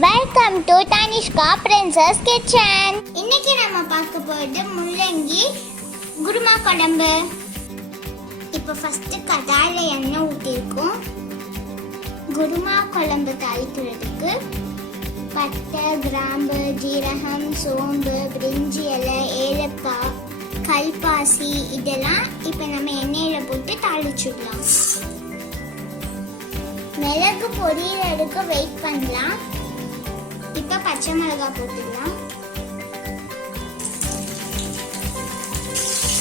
Welcome to Tanishka Princess Kitchen. இன்னைக்கு நம்ம பார்க்க போறது முள்ளங்கி குருமா குழம்பு. இப்போ ஃபர்ஸ்ட் கடாயில எண்ணெய் ஊத்திருக்கோம். குருமா குழம்பு தாளிக்கிறதுக்கு பட்டை, கிராம்பு, ஜீரகம், சோம்பு, பிரிஞ்சி இலை, ஏலக்காய், கல்பாசி இதெல்லாம் இப்போ நம்ம எண்ணெயில போட்டு தாளிச்சுடலாம். மிளகு பொரியலுக்கு வெயிட் பண்ணலாம். இப்போ பச்சை மிளகாய் போட்டுடலாம்.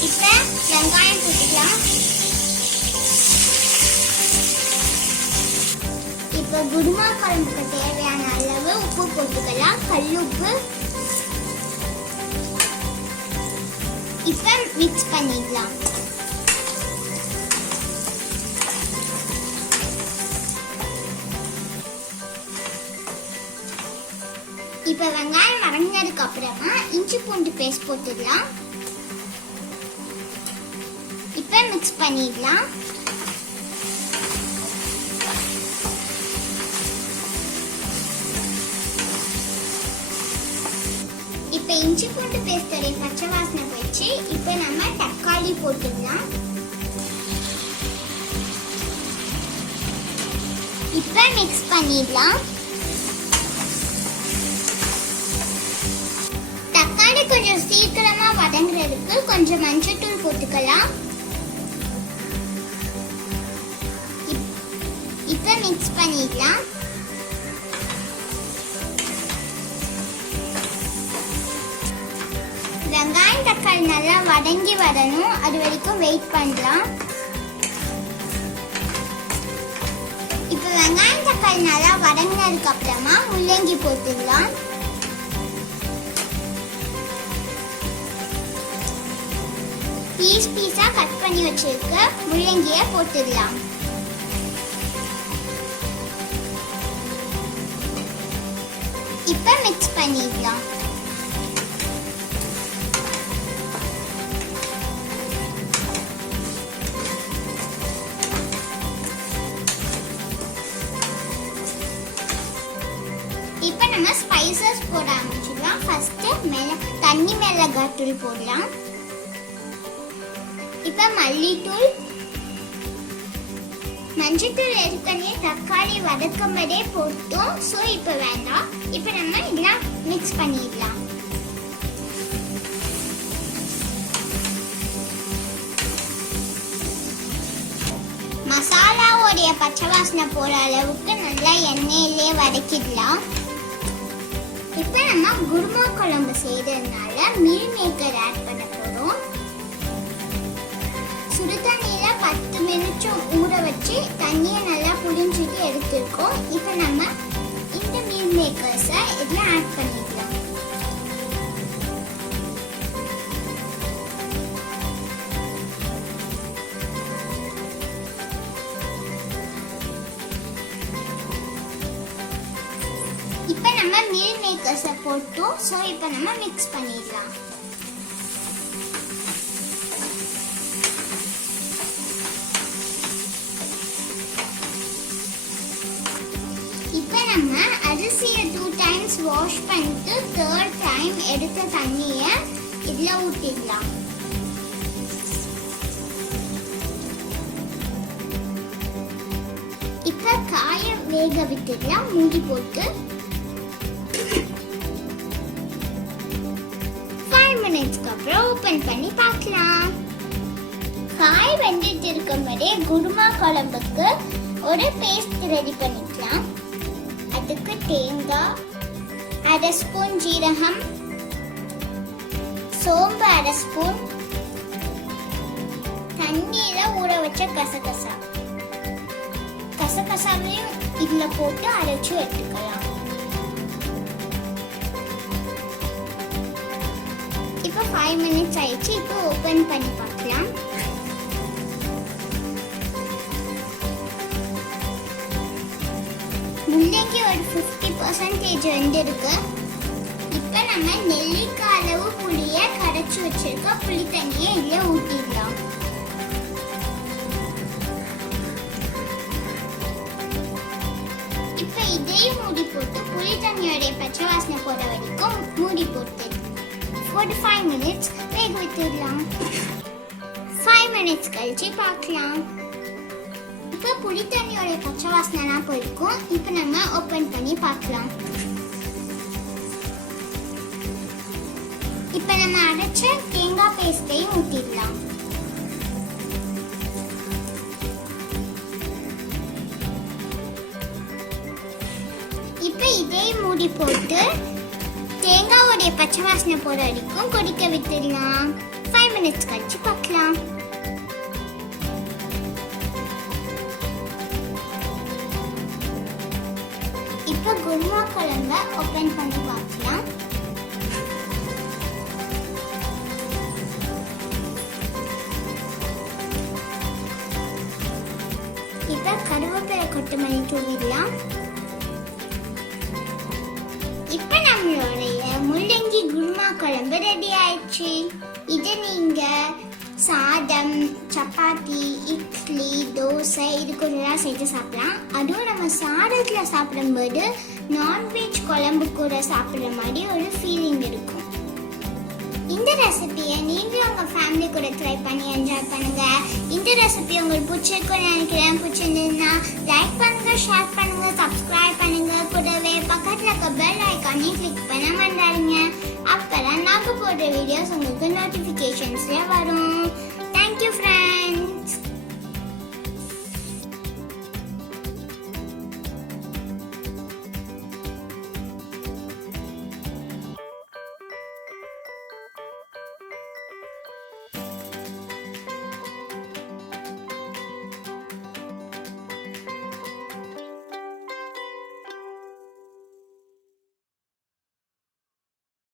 இப்போ வெங்காயம் போட்டுக்கலாம். இப்போ குருமா குழம்புக்கு தேவையான அளவு உப்பு போட்டுக்கலாம், கல்லுப்பு. இப்போ மிக்ஸ் பண்ணிடலாம். இப்போ வெங்காயம் வதங்கினதுக்கு அப்புறமா இஞ்சி பூண்டு பேஸ்ட் போட்டுடலாம். இப்போ மிக்ஸ் பண்ணிடலாம். இப்போ இஞ்சி பூண்டு பேஸ்டோட பச்சை வாசனை போயிடுச்சு. இப்போ நம்ம தக்காளி போட்டுடலாம். இப்போ மிக்ஸ் பண்ணிடலாம். தக்காளி கொஞ்சம் சீக்கிரமா வதங்குறதுக்கு கொஞ்சம் மஞ்சள்தூள் போட்டுக்கலாம். இப்போ மிக்ஸ் பண்ணிடலாம். வெங்காயம் தக்காளி நல்லா வதங்கி வரணும், அது வரைக்கும் வெயிட் பண்ணலாம். இப்போ வெங்காயம் தக்காளி நல்லா வதங்கினதுக்கு அப்புறமா முள்ளங்கி போட்டுடலாம். பீஸ் பீஸா கட் பண்ணி வச்சிருக்க முள்ளங்கியை போட்டுடலாம். இப்போ மிக்ஸ் பண்ணிடலாம். இப்போ நம்ம ஸ்பைசஸ் போட ஆரம்பிச்சிடலாம். ஃபர்ஸ்ட் தண்ணி மிளகாய் தூள் போடலாம். இப்போ மல்லித்தூள், மஞ்சள்தூள் ஏற்கனவே தக்காளி வதக்கும் போதே போட்டோம், ஸோ இப்போ வேண்டாம். இப்போ நம்ம இதெல்லாம் மிக்ஸ் பண்ணிடலாம். மசாலாவோடைய பச்சை வாசனை போற அளவுக்கு நல்லா எண்ணெயிலே வதக்கிடலாம். இப்போ நம்ம குருமா குழம்பு செய்யறதுனால மீல் மேக்கர் ஆட் பண்ண போறோம். சுடு தண்ணியில 10 நிமிஷம் ஊற வச்சு தண்ணியை நல்லா புளிஞ்சிட்டு எடுத்துருக்கோம். இப்போ நம்ம இந்த மீல் மேக்கர்ஸை இதில் ஆட் பண்ணிக்கலாம். இப்போ நம்ம மீல் மேக்கர்ஸை போட்டோம், ஸோ இப்போ நம்ம மிக்ஸ் பண்ணிடலாம். இப்போ நம்ம அரிசியை 2 times வாஷ் பண்ணிட்டு 3rd time எடுத்த தண்ணியை இதில் ஊற்றிடலாம். இப்போ காய வேக விட்டுடலாம் மூடி போட்டு. 5 minutesக்கு அப்புறம் ஓப்பன் பண்ணி பார்க்கலாம். காய் வெந்துட்டு இருக்கும்போதே குருமா குழம்புக்கு ஒரு பேஸ்ட் ரெடி பண்ணிக்கலாம். அதுக்கு தேங்காய், 1/2 ஸ்பூன் ஜீரகம், சோம்பு 1/2 ஸ்பூன், தண்ணீர ஊற வச்ச கசகசாவையும் இதுல போட்டு அரைச்சு எடுத்துக்கலாம். இப்போ 5 minutes ஆயிடுச்சு. இப்போ ஓபன் பண்ணி பார்க்கலாம். முள்ளங்கி ஒரு 50% வெந்திருக்கு. இப்போ நம்ம நெல்லிக்காய் அளவு புளியை கரைச்சி வச்சிருக்க புளி தண்ணியை இதில் ஊற்றிடலாம். இப்போ இதையும் மூடி போட்டு புளி தண்ணியோடைய பச்சை வாசனை போற வரைக்கும் மூடி போட்டு 45 minutes வேக விட்டுடலாம். 5 minutes கழிச்சு பார்க்கலாம். இப்போ புளி தண்ணியோடைய பச்சை வாசனைலாம் போயிருக்கும். இப்போ நம்ம ஓப்பன் பண்ணி பார்க்கலாம். இப்போ நம்ம அரைச்ச தேங்காய் பேஸ்டையும் ஊற்றிடலாம். இப்போ இதே மூடி போட்டு தேங்காவோடைய பச்சை வாசனை போற வரைக்கும் கொதிக்க விட்டுடலாம். 5 minutes கழிச்சு பார்க்கலாம். இப்போ குருமா குழம்ப ஓபன் பண்ணி பார்க்கலாம். இப்போ கருவேப்பிலை கொத்தமல்லி தூவிடலாம். இப்போ நம்மளுடைய முள்ளங்கி குருமா குழம்பு ரெடி ஆயிடுச்சு. இது நீங்க சாதம், சப்பாத்தி, இட்லி, தோசை இது கூடலாம் சேர்த்து சாப்பிடலாம். அதுவும் நம்ம சாதத்தில் சாப்பிடும்போது நான்வெஜ் குழம்பு கூட சாப்பிட்ற மாதிரி ஒரு ஃபீலிங் இருக்கும். இந்த ரெசிபியை நீங்களும் உங்கள் ஃபேமிலி கூட ட்ரை பண்ணி என்ஜாய் பண்ணுங்க. இந்த ரெசிபி உங்களுக்கு பிடிச்சிருக்குன்னு நினைக்கிறேன். பிடிச்சிருந்ததுன்னா லைக் பண்ணுங்க, ஷேர் பண்ணுங்க, சப்ஸ்கிரைப் பண்ணுங்க. கூடவே பக்கத்தில் இருக்க பெல் ஐக்கானையும் கிளிக் பண்ண மறந்துடாதீங்க. அப்பதான் நாங்கள் போடுற வீடியோஸ் உங்களுக்கு நோட்டிஃபிகேஷன்ஸ்ல வரும்.